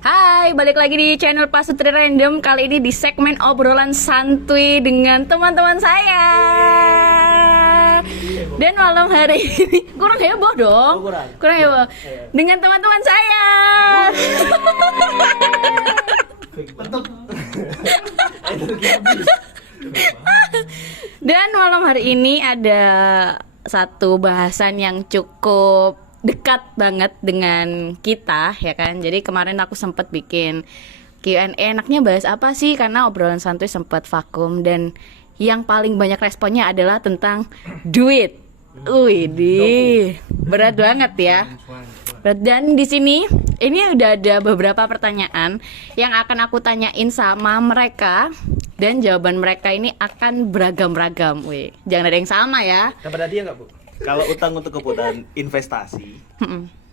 Hai, balik lagi di channel Pasutri Random. Kali ini di segmen obrolan santuy dengan teman-teman saya. Dan malam hari ini kurang heboh dong. Kurang heboh. Dengan teman-teman saya. Dan malam hari ini ada satu bahasan yang cukup dekat banget dengan kita, ya kan. Jadi kemarin aku sempat bikin Q&A, enaknya bahas apa sih, karena obrolan santuy sempat vakum. Dan yang paling banyak responnya adalah tentang duit. Widih, berat banget ya. Dan di sini ini udah ada beberapa pertanyaan yang akan aku tanyain sama mereka, dan jawaban mereka ini akan beragam-ragam. Wih, jangan ada yang sama ya. Dapat hadiah nggak, Bu? Kalau utang untuk kebutuhan investasi,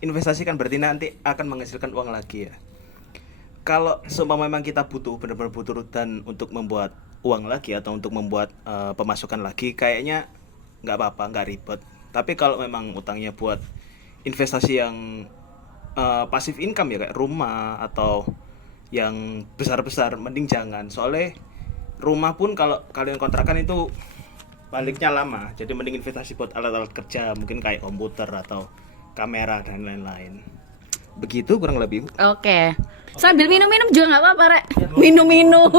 investasi kan berarti nanti akan menghasilkan uang lagi ya. Kalau seumpama memang kita butuh, benar-benar butuh dan untuk membuat uang lagi atau untuk membuat pemasukan lagi, kayaknya nggak apa-apa, nggak ribet. Tapi kalau memang utangnya buat investasi yang passive income ya, kayak rumah atau yang besar-besar, mending jangan. Soalnya rumah pun kalau kalian kontrakan itu baliknya lama, jadi mending investasi buat alat-alat kerja, mungkin kayak komputer atau kamera dan lain-lain. Begitu kurang lebih. Oke. Sambil minum-minum juga nggak apa-apa, Rek. Minum-minum.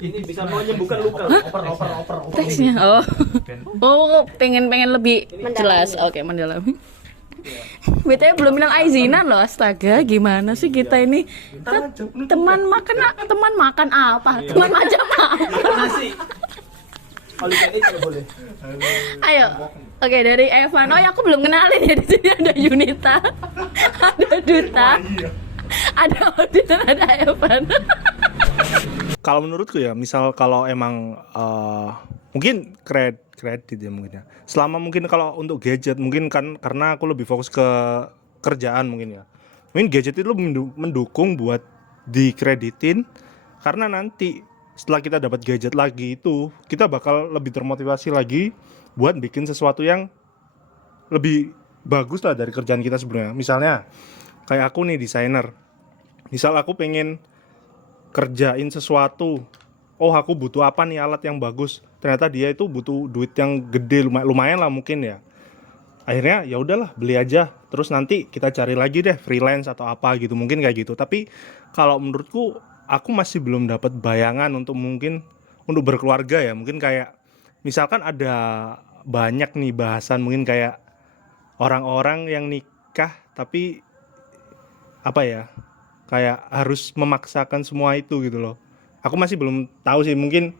Ini bisa menyembuhkan luka. Oper. Teksnya. Oh, pengen lebih jelas. Oke, mendalami. BTW belum minal aizinan loh, astaga, gimana sih kita ini? Teman makan apa? Teman macam apa? Nasi. Boleh. Ayo. Oke, dari Evan. Oh, ya, aku belum kenalin ya, di sini ada Yunita. Ada Duta. Ada Odin dan ada Evan. Kalau menurutku ya, misal kalau emang mungkin kredit ya mungkin ya. Selama mungkin kalau untuk gadget mungkin kan karena aku lebih fokus ke kerjaan mungkin ya. Mungkin gadget itu mendukung buat dikreditin, karena nanti setelah kita dapat gadget lagi itu kita bakal lebih termotivasi lagi buat bikin sesuatu yang lebih bagus lah dari kerjaan kita sebelumnya. Misalnya kayak aku nih desainer. Misal aku pengen kerjain sesuatu, oh aku butuh apa nih alat yang bagus, ternyata dia itu butuh duit yang gede, lumayan lah mungkin ya. Akhirnya ya udahlah beli aja, terus nanti kita cari lagi deh freelance atau apa gitu, mungkin kayak gitu. Tapi kalau menurutku aku masih belum dapat bayangan untuk mungkin untuk berkeluarga ya, mungkin kayak misalkan ada banyak nih bahasan mungkin kayak orang-orang yang nikah tapi apa ya, kayak harus memaksakan semua itu gitu loh. Aku masih belum tahu sih, mungkin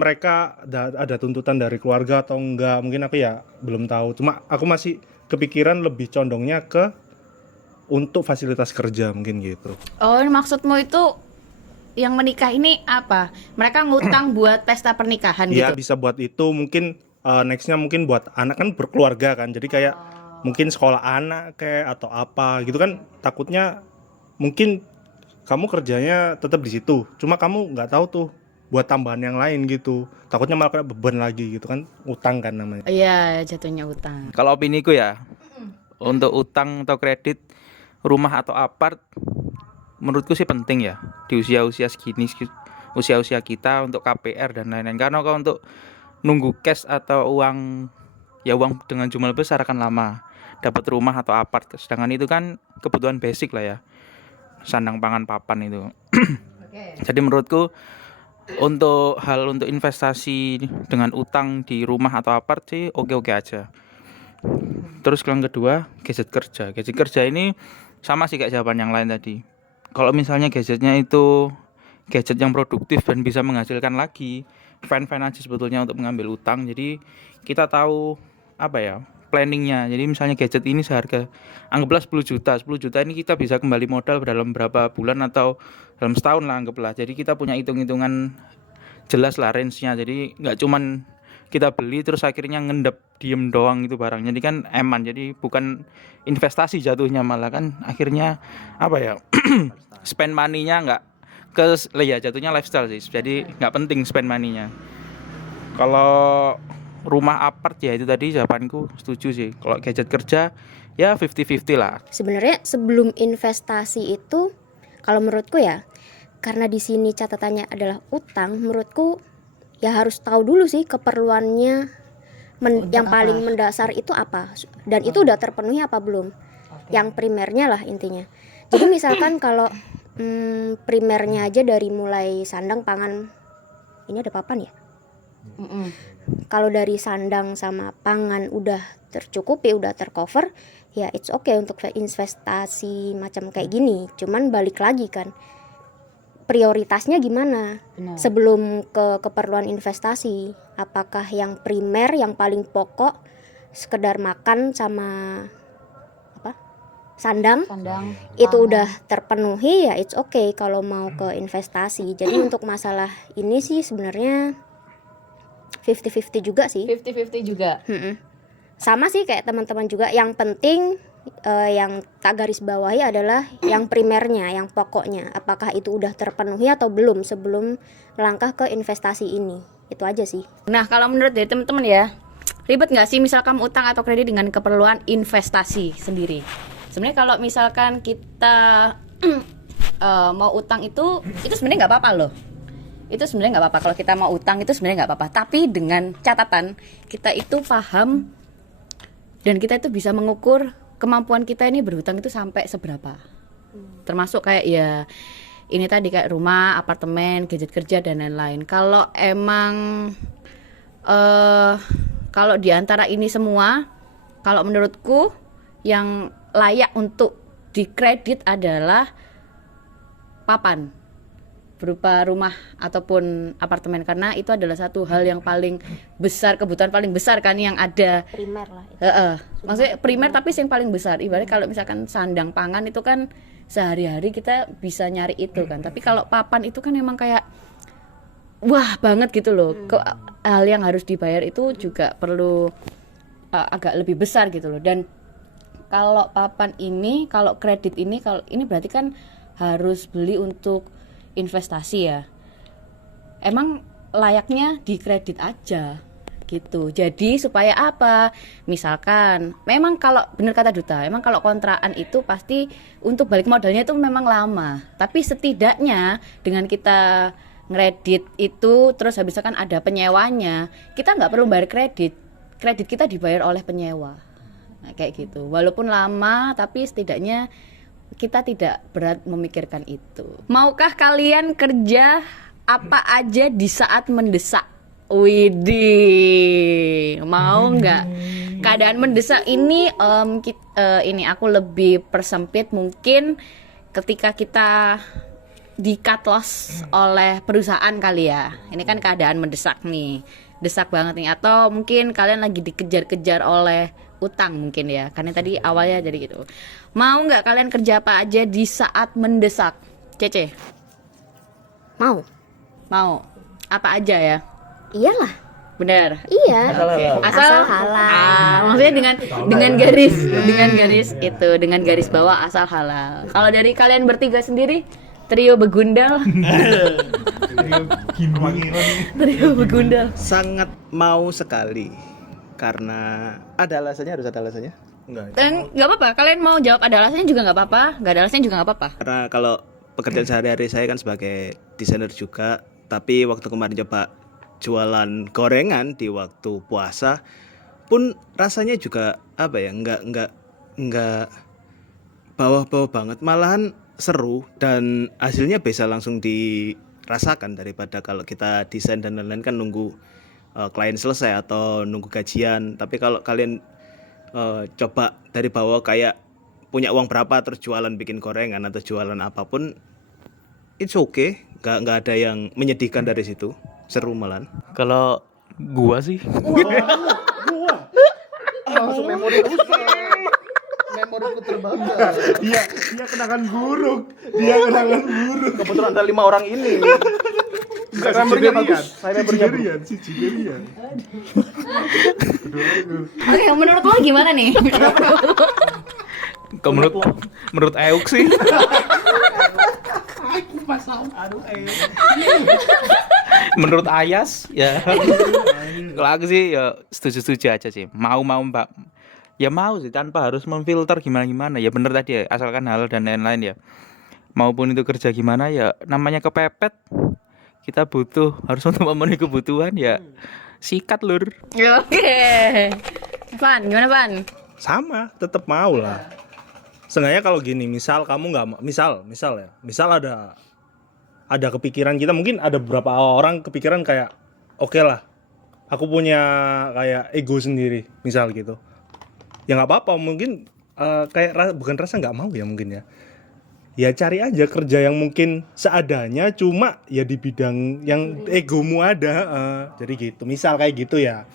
mereka ada tuntutan dari keluarga atau enggak, mungkin aku ya belum tahu. Cuma aku masih kepikiran lebih condongnya ke untuk fasilitas kerja mungkin gitu. Oh, maksudmu itu yang menikah ini apa? Mereka ngutang buat pesta pernikahan Ya gitu? bisa buat itu, mungkin nextnya mungkin buat anak kan berkeluarga kan, jadi kayak mungkin sekolah anak kayak atau apa gitu kan. Takutnya mungkin kamu kerjanya tetap di situ, cuma kamu nggak tahu tuh buat tambahan yang lain gitu. Takutnya malah kena beban lagi gitu kan, utang kan namanya. Iya, jatuhnya utang. Kalau opiniku ya, untuk utang atau kredit rumah atau apart, menurutku sih penting ya di usia-usia segini, usia-usia kita untuk KPR dan lain-lain. Karena kalau untuk nunggu cash atau uang dengan jumlah besar akan lama. Dapat rumah atau apart, sedangkan itu kan kebutuhan basic lah ya, sandang pangan papan itu. Jadi menurutku untuk investasi dengan utang di rumah atau apart sih oke-oke aja. Terus yang kedua, gadget kerja ini sama sih kayak jawaban yang lain tadi. Kalau misalnya gadgetnya itu gadget yang produktif dan bisa menghasilkan lagi, fine aja sebetulnya untuk mengambil utang. Jadi kita tahu apa ya, planningnya. Jadi misalnya gadget ini seharga anggaplah 10 juta ini kita bisa kembali modal dalam berapa bulan atau dalam setahun lah anggaplah. Jadi kita punya hitung-hitungan jelas lah range-nya. Jadi nggak cuman kita beli terus akhirnya ngendep diem doang itu barang. Jadi kan eman, jadi bukan investasi jatuhnya, malah kan akhirnya apa ya spend money-nya nggak jatuhnya lifestyle sih. Jadi nggak penting spend money-nya. Kalau rumah apart ya itu tadi jawabanku setuju sih. Kalau gadget kerja ya 50-50 lah. Sebenarnya sebelum investasi itu, kalau menurutku ya, karena di sini catatannya adalah utang, menurutku ya harus tahu dulu sih keperluannya yang paling mendasar itu apa, dan itu udah terpenuhi apa belum. Yang primernya lah intinya. Jadi misalkan kalau primernya aja dari mulai sandang, pangan, ini ada papan ya? Kalau dari sandang sama pangan udah tercukupi, udah tercover, ya it's okay untuk investasi macam kayak gini. Cuman balik lagi kan, prioritasnya gimana? Sebelum ke keperluan investasi, apakah yang primer, yang paling pokok sekedar makan sama sandang itu udah terpenuhi, ya it's okay kalau mau ke investasi. Jadi untuk masalah ini sih sebenarnya 50-50 juga sih. 50-50 juga. Sama sih kayak teman-teman juga. Yang penting yang tak garis bawahi adalah yang primernya, yang pokoknya. Apakah itu udah terpenuhi atau belum sebelum melangkah ke investasi ini. Itu aja sih. Nah, kalau menurut dari teman-teman ya, ribet nggak sih misalkan utang atau kredit dengan keperluan investasi sendiri? Sebenarnya kalau misalkan kita mau utang itu sebenarnya nggak apa-apa loh. Itu sebenarnya nggak apa-apa kalau kita mau utang, itu sebenarnya nggak apa-apa. Tapi dengan catatan kita itu paham dan kita itu bisa mengukur kemampuan kita ini berhutang itu sampai seberapa. Termasuk kayak ya ini tadi kayak rumah, apartemen, gadget kerja dan lain-lain. Kalau emang kalau diantara ini semua, kalau menurutku yang layak untuk dikredit adalah papan berupa rumah ataupun apartemen, karena itu adalah satu hal yang paling besar, kebutuhan paling besar kan yang ada. Primer lah itu. Maksudnya primer tapi yang paling besar. Ibarat kalau misalkan sandang pangan itu kan sehari-hari kita bisa nyari itu kan. Tapi kalau papan itu kan emang kayak wah banget gitu loh. Hal yang harus dibayar itu juga perlu agak lebih besar gitu loh. Dan kalau papan ini, kalau kredit ini, kalau ini berarti kan harus beli untuk investasi ya. Emang layaknya dikredit aja gitu. Jadi supaya apa? Misalkan memang kalau benar kata Duta, emang kalau kontrakan itu pasti untuk balik modalnya itu memang lama. Tapi setidaknya dengan kita ngredit itu terus habis itu kan ada penyewanya, kita nggak perlu bayar kredit. Kredit kita dibayar oleh penyewa. Nah, kayak gitu. Walaupun lama tapi setidaknya kita tidak berat memikirkan itu. Maukah kalian kerja apa aja di saat mendesak? Widih, mau nggak? Keadaan mendesak ini ini aku lebih persempit mungkin ketika kita di cut loss oleh perusahaan kali ya. Ini kan keadaan mendesak nih. Desak banget nih, atau mungkin kalian lagi dikejar-kejar oleh utang mungkin ya, karena tadi awalnya jadi gitu. Mau nggak kalian kerja apa aja di saat mendesak? Cece? Mau Apa aja ya? Iyalah. Bener. Iya. Asal halal. Maksudnya dengan garis bawah asal halal. Kalau dari kalian bertiga sendiri, trio begundal. Trio begundal. Sangat mau sekali, karena ada alasannya, harus ada alasannya. Nggak apa-apa, kalian mau jawab ada alasannya juga nggak apa-apa, nggak ada alasannya juga nggak apa-apa. Karena kalau pekerjaan sehari-hari saya kan sebagai desainer juga, tapi waktu kemarin coba jualan gorengan di waktu puasa pun rasanya juga apa ya, nggak bawah-bawah banget, malahan seru dan hasilnya bisa langsung dirasakan daripada kalau kita desain dan lain-lain kan nunggu klien selesai atau nunggu gajian. Tapi kalau kalian coba dari bawah kayak punya uang berapa terus jualan bikin gorengan atau jualan apapun, it's okay, nggak ada yang menyedihkan dari situ, seru malahan. Kalau gua sih Langsung memoriku terbakar. Dia kenangan buruk. Kebetulan ada 5 orang ini. Membernya bagus. Saya membernya Ciberian. Oke, menurut lo gimana nih? menurut Euk sih Menurut Ayas ya. Kalau aku sih ya setuju-setuju aja sih. Mau Mbak. Ya mau sih tanpa harus memfilter gimana-gimana. Ya bener tadi ya, asalkan halal dan lain-lain ya. Maupun itu kerja gimana ya, namanya kepepet. Kita butuh harus untuk memenuhi kebutuhan ya. Sikat lur. Oke. Van, gimana Van? Sama, tetap mau lah. Seenggaknya kalau gini, misal kamu nggak misal ya, misal ada kepikiran, kita mungkin ada beberapa orang kepikiran kayak oke lah, aku punya kayak ego sendiri misal gitu, ya nggak apa-apa mungkin, kayak bukan rasa nggak mau ya mungkin ya cari aja kerja yang mungkin seadanya, cuma ya di bidang yang egomu ada, jadi gitu misal kayak gitu ya,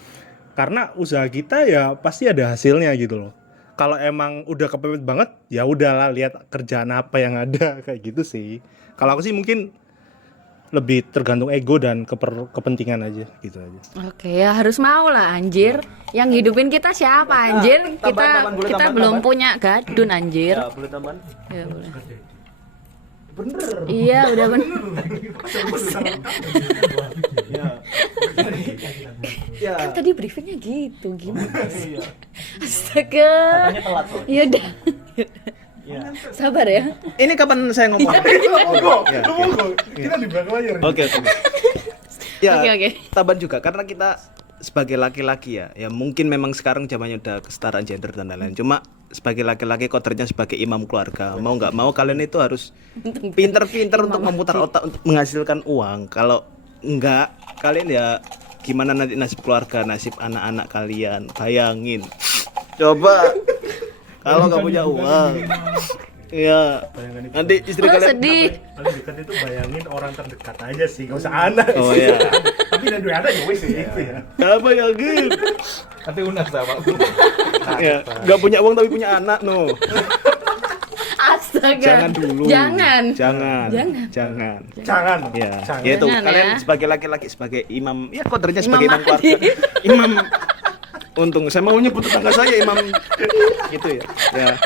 karena usaha kita ya pasti ada hasilnya gitu loh. Kalau emang udah kepepet banget ya udahlah, lihat kerjaan apa yang ada kayak gitu sih. Kalau aku sih mungkin lebih tergantung ego dan kepentingan aja gitu aja. Oke, ya harus mau lah anjir. Yang hidupin kita siapa anjir? Kita belum punya gadun anjir. Ya, boleh tambahan? Ya, boleh. Iya, udah bener. Ya. Kan tadi briefingnya gitu, gimana sih? Astaga. Katanya telat kok. Ya udah. Sabar ya. Ini kapan saya ngomong? Kita di belakang layar. Oke. Ya, Oke. tambahan juga karena kita sebagai laki-laki ya mungkin memang sekarang zamannya udah kesetaraan gender dan lain-lain. Cuma sebagai laki-laki kodratnya sebagai imam keluarga, mau nggak mau kalian itu harus pinter-pinter untuk memutar otak untuk menghasilkan uang. Kalau enggak, kalian ya gimana nanti nasib keluarga, nasib anak-anak kalian? Bayangin. Coba kalau nggak punya uang. Iya. Nanti istri Oh, kalian sedih. Paling dekat itu bayangin orang terdekat aja sih, gak usah anak. Oh iya. Tapi dari anak ya wes itu ya. Apa ya, Gin? Tapi unak sama. Ya, nggak punya uang tapi punya anak no. Astaga. Jangan dulu. Jangan. Jangan. Jangan. Ya, Jangan. ya itu Jangan, kalian ya. sebagai laki-laki, sebagai imam, ya kodratnya sebagai Imam imam keluarga. Imam. Untung saya mau nyebut tetangga saya imam gitu ya. Ya.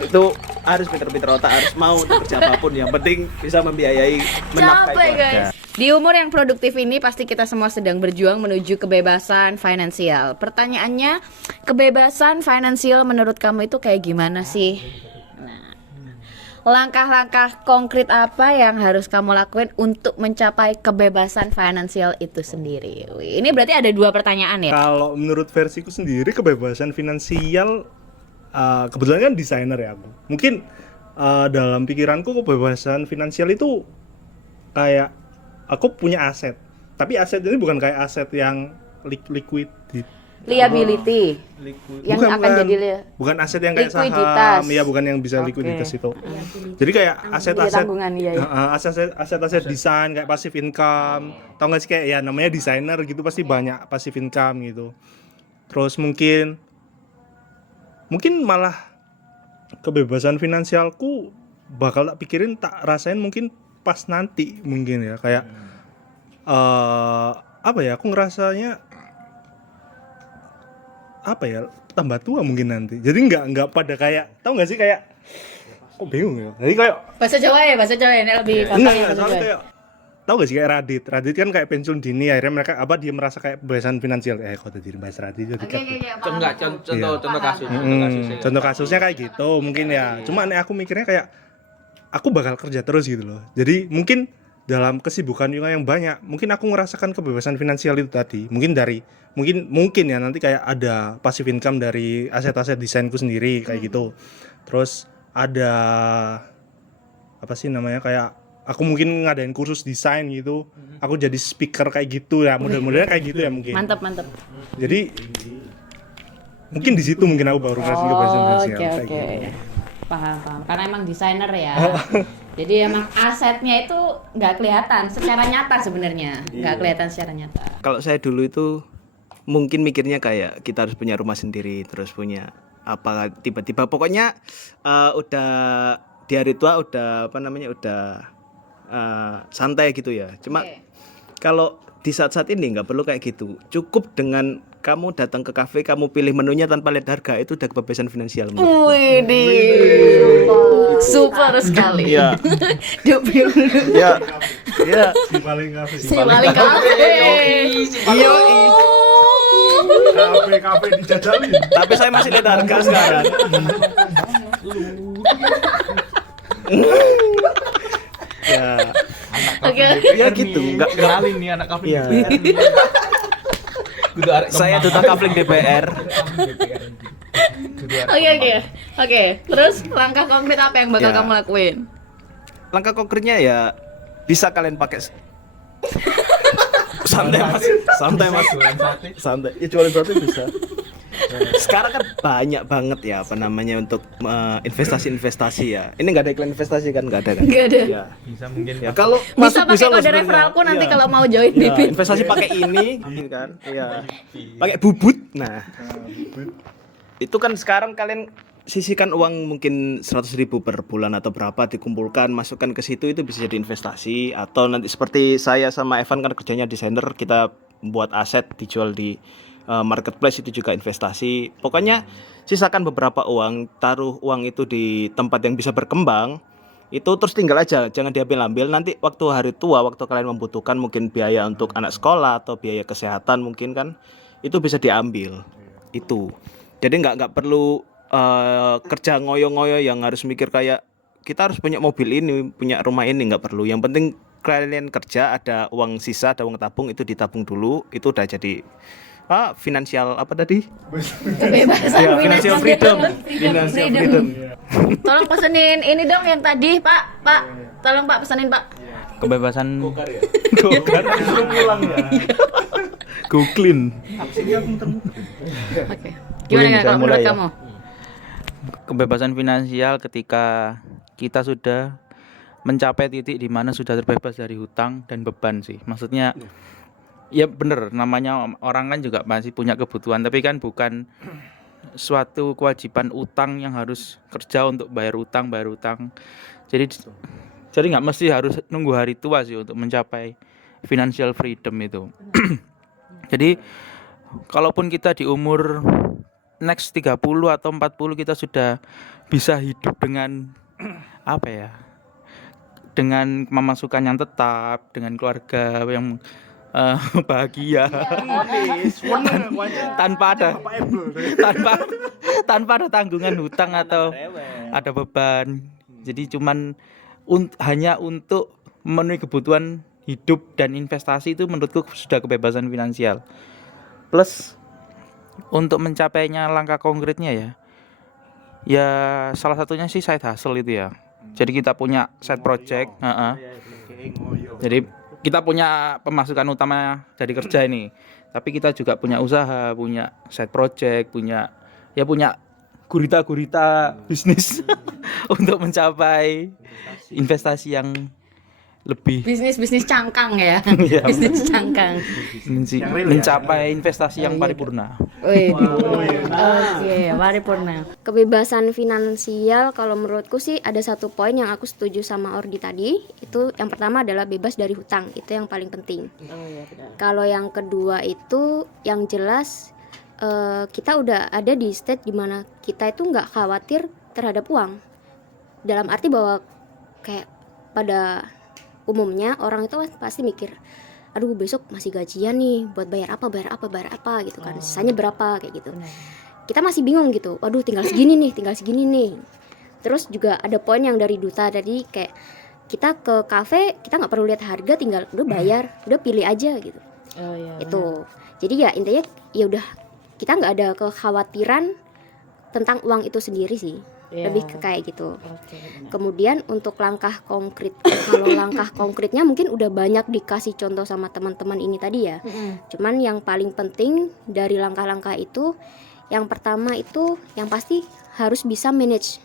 Itu harus pinter-pinter otak, harus mau untuk kerja apapun, yang penting bisa membiayai menafkahi Capek keluarga. guys. Di umur yang produktif ini pasti kita semua sedang berjuang menuju kebebasan finansial. Pertanyaannya, kebebasan finansial menurut kamu itu kayak gimana sih? Nah, langkah-langkah konkret apa yang harus kamu lakuin untuk mencapai kebebasan finansial itu sendiri? Wih, ini berarti ada 2 pertanyaan ya? Kalau menurut versiku sendiri, kebebasan finansial, kebetulan kan desainer ya aku. Mungkin dalam pikiranku kebebasan finansial itu kayak aku punya aset. Tapi aset ini bukan kayak aset yang liquid. Liability. Yang akan jadi bukan aset yang kayak likuiditas. saham, ya bukan yang bisa Oke. likuiditas itu. Jadi kayak aset-aset tanggungan, iya. aset-aset desain kayak passive income. Tahu nggak sih kayak ya namanya desainer gitu pasti banyak passive income gitu. Terus mungkin malah kebebasan finansialku bakal tak pikirin, tak rasain mungkin pas nanti mungkin ya kayak apa ya, aku ngerasanya apa ya, tambah tua mungkin nanti, jadi nggak pada kayak, tahu nggak sih kayak kok bingung ya, jadi kayak Bahasa Jawa ya ini lebih enggak bahasa soalnya Jawa. kayak tahu gak sih kayak Radit kan kayak pensiun dini, akhirnya mereka dia merasa kayak kebebasan finansial, kok tadi bahas Radit jadi Enggak, contoh kasus. contoh kasusnya kayak gitu mungkin ya. Cuma aku mikirnya kayak aku bakal kerja terus gitu loh, jadi mungkin dalam kesibukan juga yang banyak mungkin aku ngerasakan kebebasan finansial itu tadi, mungkin ya nanti kayak ada passive income dari aset-aset desainku sendiri kayak gitu. Terus ada apa sih namanya, kayak aku mungkin ngadain kursus desain gitu, aku jadi speaker kayak gitu ya, model-modelnya kayak gitu ya mungkin. Mantap. Jadi mungkin di situ mungkin aku baru ngerasain kebebasan finansial kayak Oke. gitu. Paham. Karena emang desainer ya. Jadi emang asetnya itu nggak kelihatan secara nyata sebenarnya, nggak kelihatan secara nyata. Kalau saya dulu itu mungkin mikirnya kayak kita harus punya rumah sendiri, terus punya apa, tiba-tiba pokoknya udah di hari tua udah santai gitu ya. Cuma Oke. kalau di saat-saat ini nggak perlu kayak gitu. Cukup dengan kamu datang ke kafe, kamu pilih menunya tanpa lihat harga, itu udah kebebasan finansial. Wih, super sekali. Iya. Dupil. Ya, ya. Si paling kafe. Si paling kafe. Iya. Kafe dijajalin. Tapi saya masih lihat harga sekarang. Ya, Oke. ya gitu. Nggak. Kenalin nih anak kafe Iya. DPR nih. Kudu arek Saya duta kafling DPR. Oke. Terus langkah konkret apa yang bakal Ya. kamu lakuin? Langkah konkretnya ya bisa kalian pakai santai mas, santai. Ya jualan sate bisa. Sekarang kan banyak banget ya apa namanya untuk investasi ya. Ini nggak ada iklan investasi kan, nggak ada kan? Nggak ada. Ya. Bisa mungkin Ya kalau Bisa masuk pakai loh kode sebenarnya. referralku nanti Iya. kalau mau join Ya, Bibit. investasi pakai ini kan. Iya. Pakai bubut. Nah. Itu kan sekarang kalian sisihkan uang mungkin 100.000 per bulan atau berapa, dikumpulkan, masukkan ke situ, itu bisa jadi investasi. Atau nanti seperti saya sama Evan kan kerjanya desainer, kita buat aset dijual di marketplace, itu juga investasi. Pokoknya sisakan beberapa uang, taruh uang itu di tempat yang bisa berkembang. Itu terus tinggal aja, jangan diambil-ambil. Nanti waktu hari tua, waktu kalian membutuhkan mungkin biaya untuk anak sekolah atau biaya kesehatan mungkin kan, itu bisa diambil. Itu. Jadi nggak perlu kerja ngoyo-ngoyo yang harus mikir kayak kita harus punya mobil ini, punya rumah ini, nggak perlu. Yang penting kalian kerja, ada uang sisa, ada uang tabung, itu ditabung dulu, itu udah jadi finansial apa tadi? Kebebasan Ya, financial freedom. Financial freedom. Tolong pesenin ini dong yang tadi, Pak. Pak, tolong Pak pesenin, Pak. Kebebasan Gokar pulang ya. go clean. Oke. Gimana kalau menurut kamu? Kebebasan finansial ketika kita sudah mencapai titik di mana sudah terbebas dari hutang dan beban sih. Maksudnya ya bener, namanya orang kan juga masih punya kebutuhan, tapi kan bukan suatu kewajiban utang yang harus kerja untuk bayar utang. Jadi nggak mesti harus nunggu hari tua sih untuk mencapai financial freedom itu. Jadi kalaupun kita di umur next 30 atau 40 kita sudah bisa hidup dengan apa ya? Dengan pemasukan yang tetap, dengan keluarga yang bahagia. tanpa ada tanggungan hutang atau ada beban. Jadi cuman hanya untuk memenuhi kebutuhan hidup dan investasi, itu menurutku sudah kebebasan finansial. Plus untuk mencapainya langkah konkretnya ya salah satunya sih side hustle itu ya. Jadi kita punya side project, jadi kita punya pemasukan utama dari kerja ini, tapi kita juga punya usaha, punya side project, punya gurita bisnis untuk mencapai investasi yang lebih Bisnis cangkang ya. Iya. Bisnis cangkang. mencapai investasi yang paripurna. Wih. Oke, paripurna. Kebebasan finansial kalau menurutku sih ada satu poin yang aku setuju sama Ordi tadi. Itu yang pertama adalah bebas dari hutang. Itu yang paling penting. Kalau yang kedua itu yang jelas kita udah ada di state dimana kita itu nggak khawatir terhadap uang. Dalam arti bahwa kayak pada umumnya orang itu pasti mikir, aduh besok masih gajian nih, buat bayar apa gitu kan, sisanya berapa kayak gitu. Kita masih bingung gitu, waduh tinggal segini nih. Terus juga ada poin yang dari Duta tadi, kayak kita ke kafe kita nggak perlu lihat harga, tinggal udah bayar, udah pilih aja gitu. Itu jadi ya intinya ya udah, kita nggak ada kekhawatiran tentang uang itu sendiri sih. Lebih ke kayak gitu. Kemudian untuk langkah konkret, kalau langkah konkretnya mungkin udah banyak dikasih contoh sama teman-teman ini tadi ya. Cuman yang paling penting dari langkah-langkah itu, yang pertama itu yang pasti harus bisa manage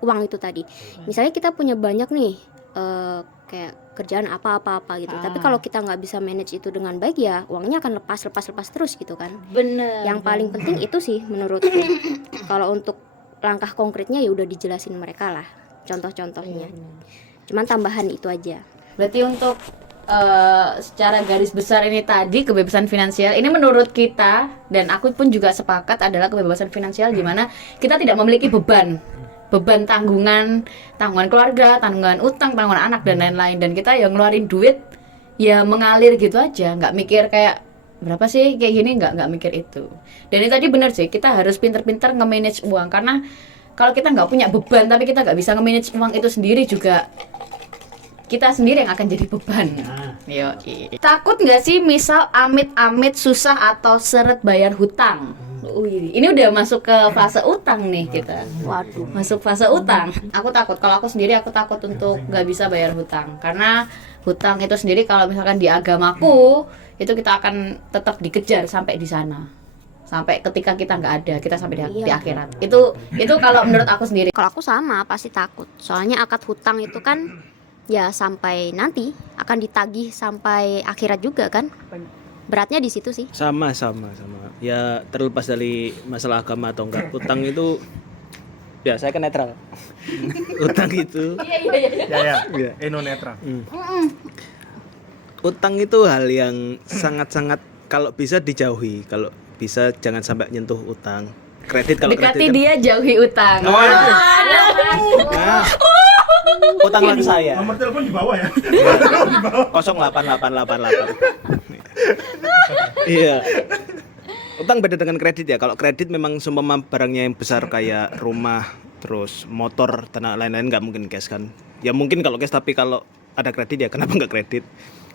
uang itu tadi. Misalnya kita punya banyak nih kayak kerjaan apa gitu. Tapi kalau kita nggak bisa manage itu dengan baik ya uangnya akan lepas terus gitu kan. Bener. Yang paling penting itu sih menurutku. Kalau untuk langkah konkretnya ya udah dijelasin mereka lah contoh-contohnya. Cuman tambahan itu aja. Berarti untuk secara garis besar ini tadi kebebasan finansial ini menurut kita dan aku pun juga sepakat adalah kebebasan finansial di mana kita tidak memiliki beban tanggungan keluarga, tanggungan utang, tanggungan anak dan lain-lain, dan kita ya ngeluarin duit ya mengalir gitu aja, nggak mikir kayak berapa sih kayak gini, nggak mikir itu. Dan ini tadi benar sih, kita harus pinter-pinter nge-manage uang, karena kalau kita nggak punya beban tapi kita nggak bisa nge-manage uang itu sendiri juga kita sendiri yang akan jadi beban. Yoi. Takut nggak sih misal amit-amit susah atau seret bayar hutang? Wih, ini udah masuk ke fase utang nih kita. Waduh, masuk fase utang. Aku takut, kalau aku sendiri aku takut untuk nggak bisa bayar hutang, karena hutang itu sendiri kalau misalkan di agamaku itu kita akan tetap dikejar sampai di sana, sampai ketika kita nggak ada, kita sampai di akhirat. Itu kalau menurut aku sendiri. Kalau aku sama pasti takut. Soalnya akad hutang itu kan ya sampai nanti akan ditagih sampai akhirat juga kan. Beratnya di situ sih. Sama. Ya terlepas dari masalah agama atau enggak, utang itu ya saya kan netral. Utang itu Ya. Eno netral. Utang itu hal yang sangat-sangat kalau bisa dijauhi, kalau bisa jangan sampai nyentuh utang. Kredit kalau Dekati kredit kan, dia, jauhi utang. nah, utang lagi saya. Nomor telepon di bawah ya. 08888. Iya. Utang beda dengan kredit ya. Kalau kredit memang seumpama barangnya yang besar kayak rumah, terus motor, dan lain-lain nggak mungkin cash kan. Ya mungkin kalau cash, tapi kalau ada kredit ya kenapa nggak kredit?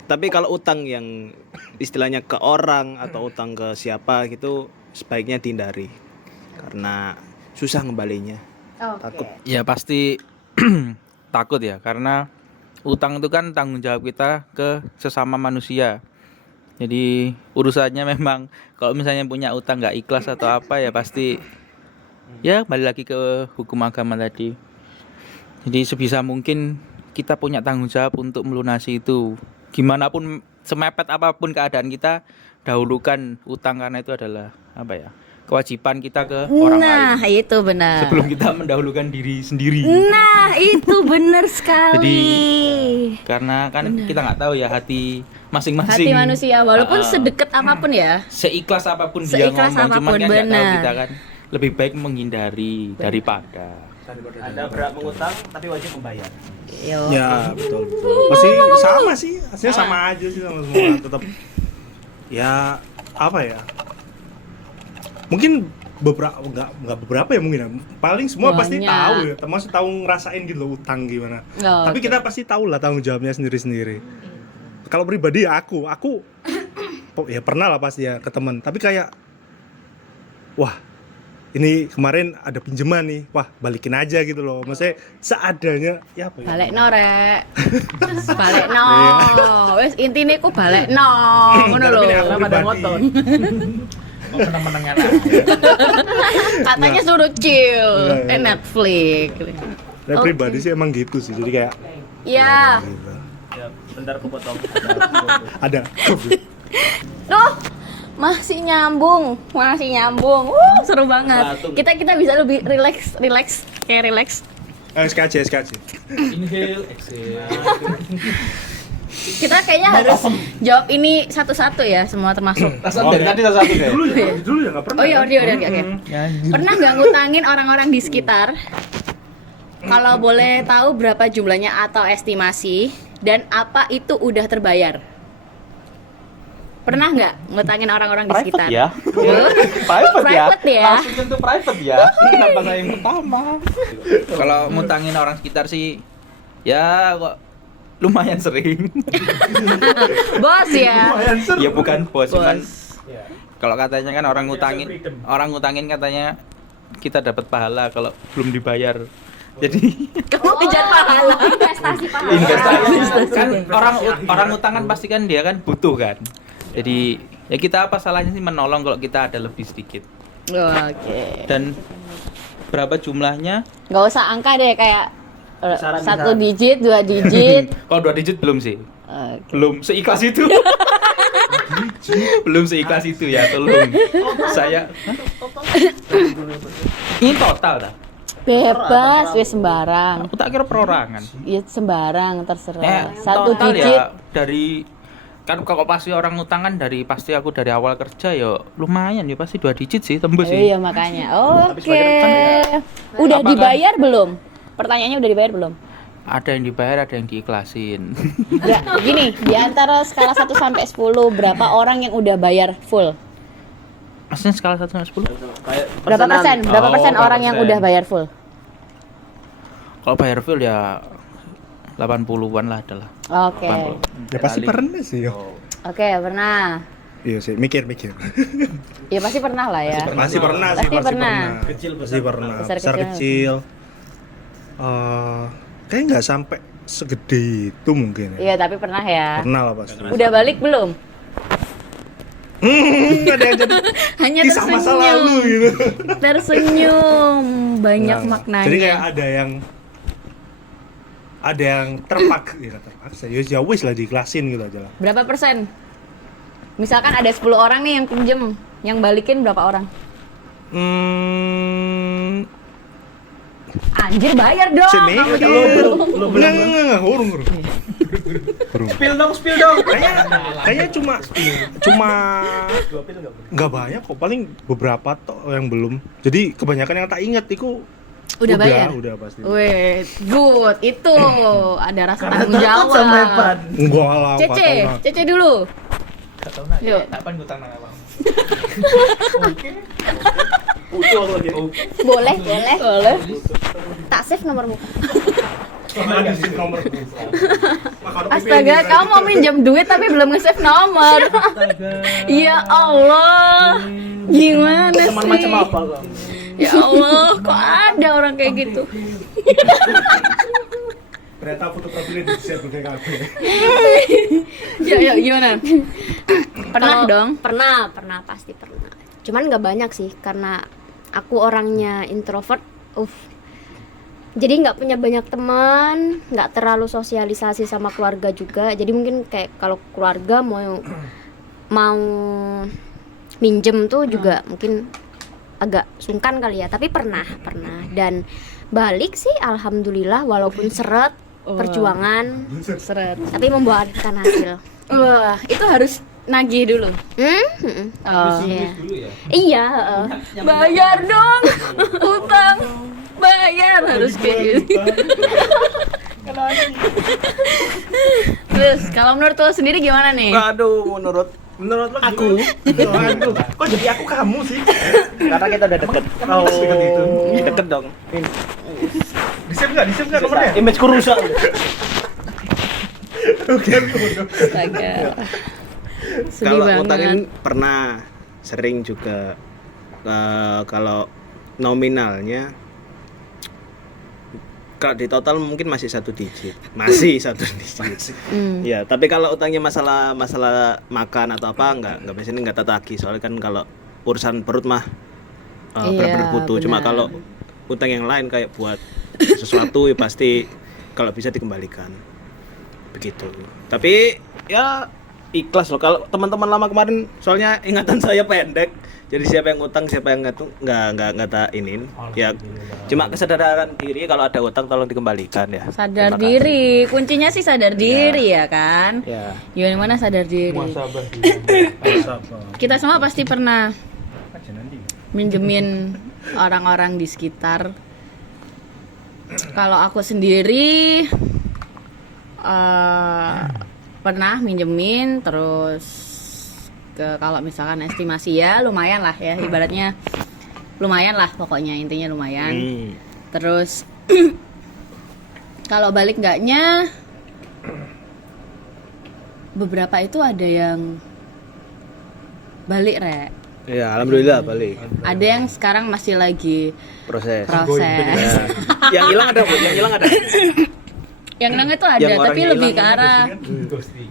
Tapi kalau utang yang istilahnya ke orang atau utang ke siapa gitu sebaiknya dihindari karena susah ngembalinya. Takut. Ya pasti takut ya, karena utang itu kan tanggung jawab kita ke sesama manusia. Jadi urusannya memang kalau misalnya punya utang nggak ikhlas atau apa ya pasti ya balik lagi ke hukum agama tadi. Jadi sebisa mungkin kita punya tanggung jawab untuk melunasi itu. Gimana pun semepet apapun keadaan kita, dahulukan utang karena itu adalah apa ya? Kewajiban kita ke orang Nah, lain. itu benar. Sebelum kita mendahulukan diri sendiri. Nah, itu benar sekali. Karena kan kita nggak tahu ya hati masing-masing. Hati manusia walaupun Ah, sedekat apapun ya. seikhlas apapun dia Seikhlas ngomong, cuman apapun, kan nggak tahu benar. kita kan lebih baik menghindari daripada. Anda berhak mengutang tapi wajib membayar. Yo. Ya betul. Pasti sama sih, hasilnya sama aja sih sama semua. Tetap ya apa ya? Mungkin beberapa nggak beberapa ya mungkin ya. Paling semua pasti Banyak. tahu ya, termasuk tahu ngerasain gitu loh utang gimana. Oh, Tapi kita pasti tahu lah tanggung jawabnya sendiri-sendiri. Kalau pribadi ya aku ya pernah lah pasti ya ke teman. Tapi kayak wah ini kemarin ada pinjaman nih, wah balikin aja gitu loh. Maksudnya seadanya ya apa ya? Balik no rek. Balik no. Wes intine ku balik no. Ngono lho. Tapi ini aku Pada pribadi. motor. Oh, menang-menangan lah. Katanya suruh chill. Iya. Netflix. Saya pribadi sih emang gitu sih. Jadi kayak Iya. gitu. Ya, bentar kepotong. Ada. Duh, masih nyambung. Seru banget. Satu. Kita bisa lebih relax, kayak relax. SKC. Inhale, exhale. Kita kayaknya harus jawab ini satu-satu ya, semua termasuk. Rasa dari tadi satu deh. Dulu ya nggak pernah. Oh iya, oke. Pernah nggak ngutangin orang-orang di sekitar? Kalau boleh tahu berapa jumlahnya atau estimasi dan apa itu udah terbayar? Pernah nggak ngutangin orang-orang di sekitar? Private ya? Langsung tentu private ya. Kenapa saya yang pertama? Kalau ngutangin orang sekitar sih ya kok lumayan sering. Bos ya? Ya bukan bos, cuman Bos. kalau katanya kan orang ngutangin katanya kita dapat pahala kalau belum dibayar. Jadi Kamu kejar pahala. Investasi pahala. investasi kan orang utang kan pasti kan dia kan butuh kan. Jadi ya kita apa salahnya sih menolong kalau kita ada lebih sedikit. Oke. Dan berapa jumlahnya? Nggak usah angka deh kayak Kisaran, 1 digit, 2 digit. Kalau 2 digit belum sih. Oke. Belum seikhlas itu. Belum seikhlas itu ya, tolong. Saya ini total dah. Bebas, wis sembarang. Aku tak kira perorangan. Ya sembarang terserah. Satu Total digit. ya dari kan kalau pasti orang ngutang kan pasti aku dari awal kerja ya lumayan ya pasti 2 digit sih tembus sih. Iya makanya. Oke. Udah Apakah- dibayar belum? Pertanyaannya udah dibayar belum? Ada yang dibayar, ada yang diikhlasin. Gini, di antara skala 1 sampai 10 berapa orang yang udah bayar full? Maksudnya skala 1 sampai 10? Berapa persen? Berapa Oh, persen berapa orang yang persen? udah bayar full? Kalau bayar full ya 80-an lah adalah. Oke. 80. Ya pasti Kali. pernah sih yo. Oke, pernah. Iya sih, mikir. Ya pasti pernah lah ya. Pasti pernah sih, Pasti pernah. Kecil Pasti pernah. Besar Besar kecil. Kayak nggak sampai segede itu mungkin ya. Iya, tapi pernah ya. Pernah lah pasti. Udah balik belum? Ada yang jadi Hanya kisah masa lalu gitu. Tersenyum, banyak Nah, maknanya. Jadi kayak ada yang terpaksa. Ya wis lah diiklasin gitu aja lah. Berapa persen? Misalkan ada 10 orang nih yang pinjem, yang balikin berapa orang? Anjir bayar dong. Sini. kamu Enggak, dulu. urung. Spill dong. Kayaknya cuma nggak banyak kok, paling beberapa toh yang belum. Jadi kebanyakan yang tak ingat itu Udah bayar? Udah pasti. Wait, good. Itu ada rasa tanggung jawab. Enggak lah, nggak Cece, tahu lah. Cece dulu. Gak tau nak. Yuk. Kapan ngutang nang abang? Boleh. Boleh. Tak save nomormu. Astaga, kamu mau minjem duit tapi belum nge-save nomor. Ya Allah. Gimana sih? Teman macam apa kok? Ya Allah, kok ada orang kayak gitu? Ternyata foto profilnya di-share kayak aku. Ya, gimana? Pernah Kalau- dong? Pernah pasti pernah. Cuman nggak banyak sih karena aku orangnya introvert. Jadi nggak punya banyak teman, nggak terlalu sosialisasi sama keluarga juga. Jadi mungkin kayak kalau keluarga mau minjem tuh juga mungkin agak sungkan kali ya. Tapi pernah dan balik sih alhamdulillah walaupun seret perjuangan Seret. tapi membuahkan hasil. Wah, itu harus nagih dulu. Oh. Iya. Dulu ya. Iya, Bayar dong. Utang. Bayar harus kayak gitu. Terus, kalau menurut lo sendiri gimana nih? Aduh, menurut Aku. Kok jadi aku kamu sih? karena kita udah deket. Deket dong. Di-save nggak nomornya? Image ku rusak. Astaga. Sedih Kalau banget. ngutangin pernah, sering juga. Kalau nominalnya kalau di total mungkin masih 1 digit. Masih 1 digit. Ya, tapi kalau utangnya masalah makan atau apa enggak biasanya enggak tatagi. Soalnya kan kalau urusan perut mah Iya, benar-benar butuh. Cuma benar. kalau utang yang lain kayak buat sesuatu ya pasti kalau bisa dikembalikan. Begitu. Tapi ya ikhlas loh. Kalau teman-teman lama kemarin soalnya ingatan saya pendek. Jadi siapa yang utang, siapa yang nggak tak inin. Ya cuma kesadaran diri kalau ada utang tolong dikembalikan ya. Sadar Terima kasih. diri. Kuncinya sih sadar diri ya kan? Ya. Gimana sadar diri? Kita semua pasti pernah minjemin orang-orang di sekitar. Kalau aku sendiri pernah minjemin, terus kalau misalkan estimasi ya lumayan lah ya, ibaratnya lumayan lah pokoknya, intinya lumayan. Terus kalau balik enggaknya beberapa itu ada yang balik rek. Ya, alhamdulillah balik. Ada yang sekarang masih lagi Proses. proses. Ya. Yang hilang ada, Bu. Yang hilang ada. Yang nang itu ada, Yang tapi orangnya lebih ke hilang arah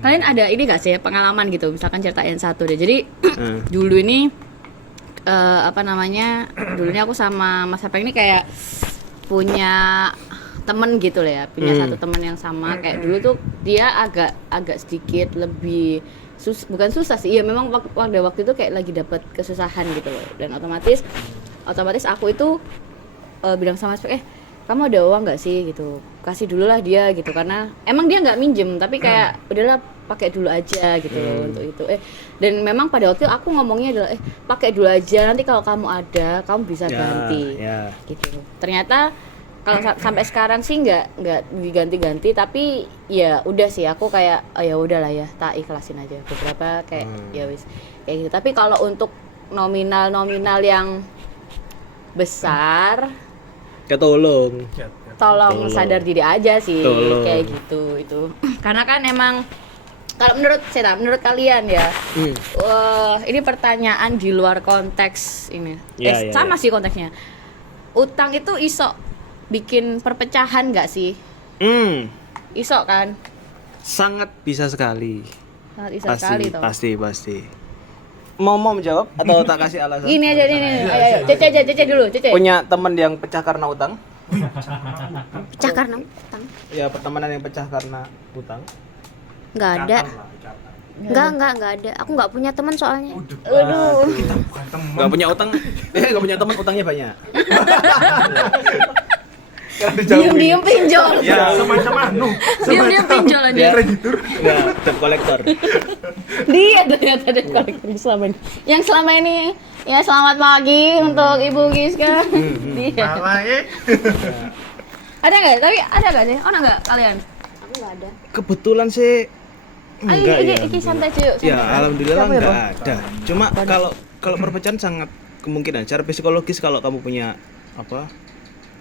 kalian ada ini gak sih pengalaman gitu, misalkan ceritain satu deh. Jadi dulu ini apa namanya, dulunya aku sama Mas Apeng ini kayak punya temen gitu lah ya, punya satu temen yang sama kayak dulu tuh dia agak sedikit lebih bukan susah sih, iya memang waktu itu kayak lagi dapat kesusahan gitu loh, dan otomatis aku itu bilang sama Spek, kamu ada uang nggak sih gitu, kasih dulu lah dia gitu, karena emang dia nggak minjem tapi kayak udahlah pakai dulu aja gitu loh untuk itu. Dan memang pada waktu itu aku ngomongnya adalah pakai dulu aja, nanti kalau kamu ada kamu bisa ganti gitu. Ternyata kalau sampai sekarang sih nggak diganti-ganti, tapi ya udah sih aku kayak ya udahlah ya, tak ikhlasin aja beberapa kayak ya wis kayak gitu. Tapi kalau untuk nominal yang besar, Ketolong. tolong sadar diri aja sih. Tolong. Kayak gitu itu. Karena kan emang kalau menurut kalian ya, ini pertanyaan di luar konteks ini. Ya, Sama sih konteksnya. Utang itu iso bikin perpecahan nggak sih? Iso kan? Sangat bisa sekali. Sangat iso sekali toh. Pasti. Mau menjawab atau tak kasih alasan? Gini aja nih. Ayo. Cece dulu, Cece. Punya teman yang pecah karena utang? Pecah karena utang. Ya, pertemanan yang pecah karena utang. Nggak ada. Nggak ada. Aku nggak punya teman soalnya. Aduh. Gak punya utang. Gak punya teman, utangnya banyak. Diem pinjol. Ya, Diem pinjol aja. ya. Ya, debt collector. Dia ternyata debt collector yang selama ini ya selamat pagi untuk Ibu Giska. Dia. Ada nggak sih? Ada nggak kalian? Aku nggak ada. Kebetulan sih enggak ya. Iki santai cuy. Ya, alhamdulillah Siapa ya, enggak Bang? ada. Cuma kalau perpecahan sangat kemungkinan secara psikologis kalau kamu punya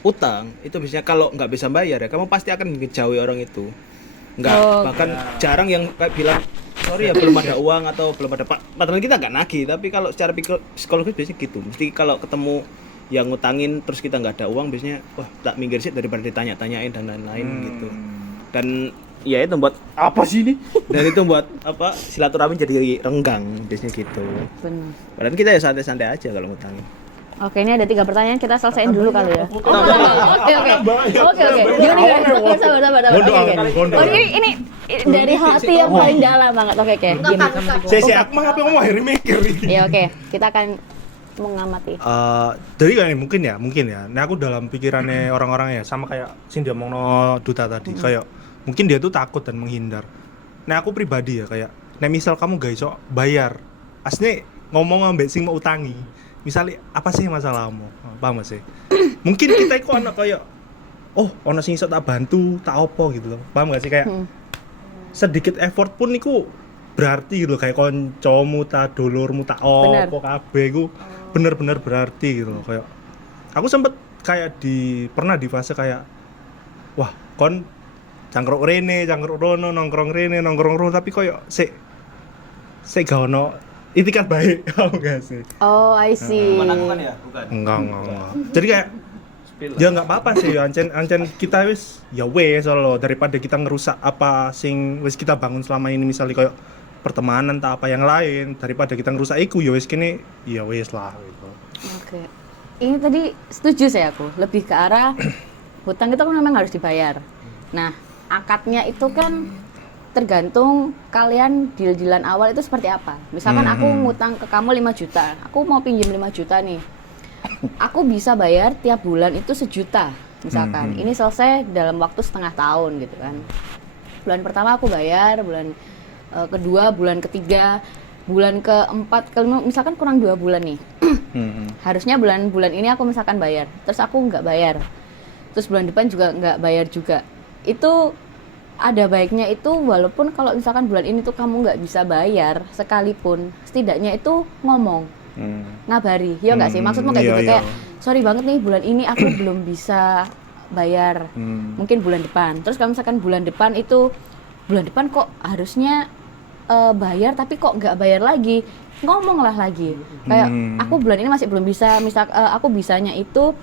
utang itu biasanya kalau nggak bisa bayar ya kamu pasti akan ngejauhi orang itu. Bahkan jarang yang kayak bilang sorry ya belum ada uang atau belum ada padahal kita nggak nagih, tapi kalau secara psikologis biasanya gitu. Mesti kalau ketemu yang ngutangin terus kita nggak ada uang biasanya wah tak minggir sih daripada ditanya-tanyain dan lain-lain gitu. Dan ya itu buat apa sih ini? Dan itu buat silaturahmi jadi renggang biasanya gitu. Benar. Padahal kita ya santai-santai aja kalau ngutangin. Oke, ini ada 3 pertanyaan, kita selesaiin dulu kali ya. Oke. Gimana? Sabar. Oh, ini dari hati yang paling dalam banget. Oke. Gini. Saya aku mah ngomong akhirnya mikir ini. Ya oke, kita akan mengamati. Jadi kayak mungkin ya. Nah aku dalam pikirannya orang-orang ya sama kayak sing dia ngomongno Duta tadi, kayak mungkin dia tuh takut dan menghindar. Nah aku pribadi ya kayak, nah misal kamu gak iso bayar, asli ngomong ambek sing mau utangi. Misalnya apa sih masalahmu? Paham gak sih? Mungkin kita iku anak kayak ono sing iso tak bantu, tak opo gitu loh. Paham gak sih kayak sedikit effort pun iku berarti gitu loh, kayak koncomu ta dulurmu tak opo kabeh iku bener-bener berarti gitu loh. Kayak aku sempet kayak pernah di fase kayak wah kon cangkruk rene, cangkruk rono, nongkrong rene, nongkrong rono, tapi koyo sik gak ono itikat baik. Enggak sih. Oh, I see. Menakutkan ya? Bukan. Enggak. Jadi kayak ya enggak apa-apa sih, ancen kita wis ya wes loh, daripada kita ngerusak apa sing wis kita bangun selama ini, misalnya kayak pertemanan tak apa yang lain, daripada kita ngerusak iku ya wis kene ya wes lah gitu. Oke. Ini tadi setuju saya aku, lebih ke arah hutang itu kan memang harus dibayar. Nah, akadnya itu kan tergantung kalian deal-dealan awal itu seperti apa. Misalkan aku ngutang ke kamu 5 juta, aku mau pinjam 5 juta nih. Aku bisa bayar tiap bulan itu 1 juta misalkan. Ini selesai dalam waktu setengah tahun gitu kan. Bulan pertama aku bayar, bulan kedua, bulan ketiga, bulan keempat, kelima, misalkan kurang 2 bulan nih. Harusnya bulan ini aku misalkan bayar, terus aku nggak bayar. Terus bulan depan juga nggak bayar juga. Itu ada baiknya itu, walaupun kalau misalkan bulan ini tuh kamu nggak bisa bayar sekalipun, setidaknya itu ngomong, ngabari, ya nggak sih? Maksudmu kayak gitu, kayak sorry banget nih bulan ini aku belum bisa bayar, mungkin bulan depan. Terus kalau misalkan bulan depan kok harusnya bayar tapi kok nggak bayar lagi, ngomonglah lagi, kayak aku bulan ini masih belum bisa, aku bisanya itu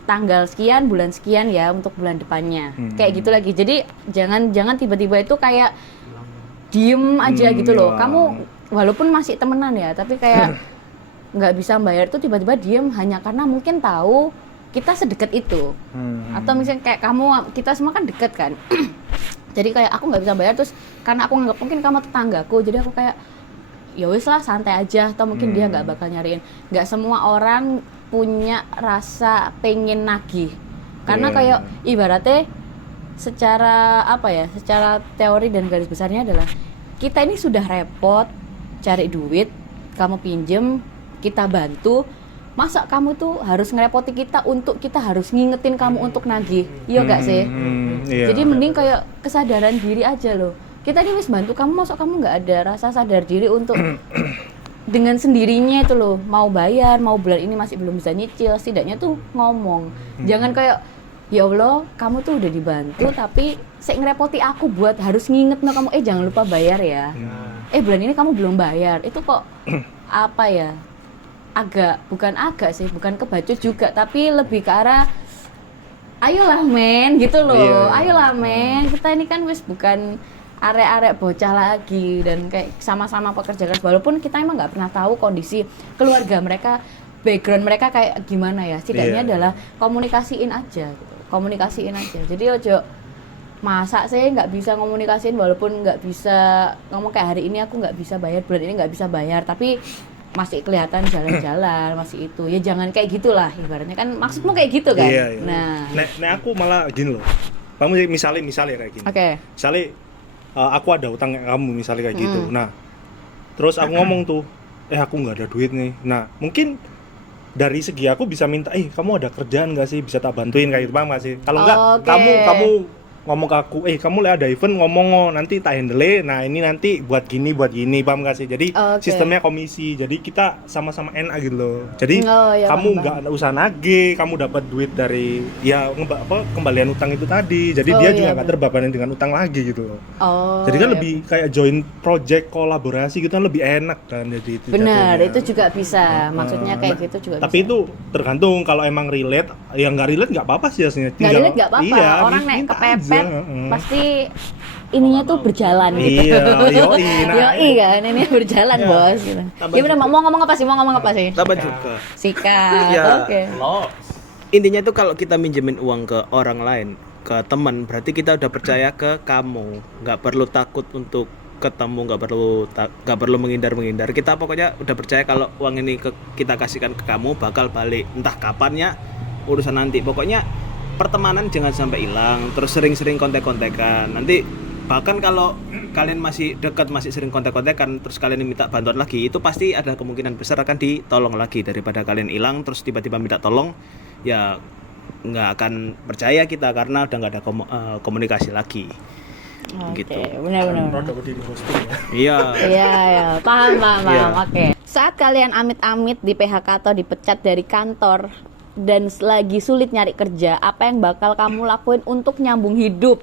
tanggal sekian, bulan sekian ya untuk bulan depannya. Kayak gitu lagi. Jadi jangan tiba-tiba itu kayak diem aja gitu loh. Kamu walaupun masih temenan ya, tapi kayak nggak bisa bayar tuh tiba-tiba diem hanya karena mungkin tahu kita sedekat itu. Atau misalnya kayak kita semua kan deket kan. Jadi kayak aku nggak bisa bayar, terus karena aku nganggap mungkin kamu tetanggaku, jadi aku kayak ya wis lah santai aja, atau mungkin dia nggak bakal nyariin. Nggak semua orang punya rasa pengen nagih. Karena Iya. kayak ibaratnya secara apa ya, secara teori dan garis besarnya adalah kita ini sudah repot cari duit, kamu pinjem, kita bantu, masa kamu tuh harus ngerepoti kita untuk kita harus ngingetin kamu untuk nagih, iya gak sih? Iya. Jadi mending kayak kesadaran diri aja loh. Kita ini wis bantu kamu, masa kamu nggak ada rasa sadar diri untuk dengan sendirinya itu loh, mau bayar, mau bulan ini masih belum bisa nyicil, setidaknya tuh ngomong. Jangan kayak ya Allah, kamu tuh udah dibantu tapi saya ngerepoti aku buat harus nginget no kamu, jangan lupa bayar ya. Bulan ini kamu belum bayar. Itu kok apa ya? Bukan bukan kebacut juga, tapi lebih ke arah ayolah men gitu loh. Iya. Ayolah men, kita ini kan wis bukan arek-arek bocah lagi dan kayak sama-sama pekerja keras, walaupun kita emang nggak pernah tahu kondisi keluarga mereka, background mereka kayak gimana ya. Setidaknya Iya. adalah komunikasiin aja gitu. Komunikasiin aja. Jadi ojo masa saya nggak bisa komunikasiin, walaupun nggak bisa ngomong kayak hari ini aku nggak bisa bayar, bulan ini nggak bisa bayar, tapi masih kelihatan jalan-jalan, masih itu. Ya jangan kayak gitulah ibaratnya, kan maksudmu kayak gitu kan. Iya, iya. Nah, Nek aku malah gini loh. Kamu misalnya kayak gini. oke. Misalnya aku ada utang kayak kamu misalnya kayak gitu. Nah, terus aku ngomong tuh, aku nggak ada duit nih. Nah, mungkin dari segi aku bisa minta, kamu ada kerjaan nggak sih, bisa tak bantuin kayak gitu, paham nggak sih? Kalau nggak, Oke. kamu ngomong ke aku, kamu ada event ngomong, nanti tak handle, nah ini nanti buat gini, paham nggak sih? Jadi Oke. sistemnya komisi, jadi kita sama-sama enak gitu loh. Jadi Oh, iya, kamu paham, nggak usah nagih, kamu dapat duit dari ya kembalian utang itu tadi, jadi Oh, dia iya, juga nggak bener. terbebani dengan utang lagi gitu loh. Oh. Jadi kan iya. lebih kayak joint project, kolaborasi gitu kan lebih enak kan, jadi itu Benar, jatuhnya. itu juga bisa. Maksudnya kayak gitu juga Tapi bisa. itu tergantung, kalau emang relate, yang nggak relate nggak apa-apa sih aslinya. nggak relate nggak apa-apa. Iya, Orang nek minta kepepet aja, heeh. pasti ininya tuh berjalan gitu. Iya, yoi, nah. Yoi kan, ini berjalan bos. Gitu. Tambah Ya benar, mau ngomong apa sih? Mau ngomong apa sih? Tambah juga. Sikat. Ya. Oke. Intinya tuh kalau kita minjemin uang ke orang lain, ke teman, berarti kita udah percaya ke kamu. Nggak perlu takut untuk ketemu, nggak perlu menghindar. Kita pokoknya udah percaya kalau uang ini kita kasihkan ke kamu bakal balik, entah kapannya, urusan nanti. Pokoknya pertemanan jangan sampai hilang, terus sering-sering kontek-kontekan. Nanti bahkan kalau kalian masih dekat, masih sering kontek-kontekan, terus kalian minta bantuan lagi, itu pasti ada kemungkinan besar akan ditolong lagi, daripada kalian hilang terus tiba-tiba minta tolong, ya nggak akan percaya kita karena udah nggak ada komunikasi lagi. Oke, Gitu. benar-benar. Iya. Iya, ya, paham. Iya. Oke. Saat kalian amit-amit di PHK atau dipecat dari kantor dan lagi sulit nyari kerja, apa yang bakal kamu lakuin untuk nyambung hidup?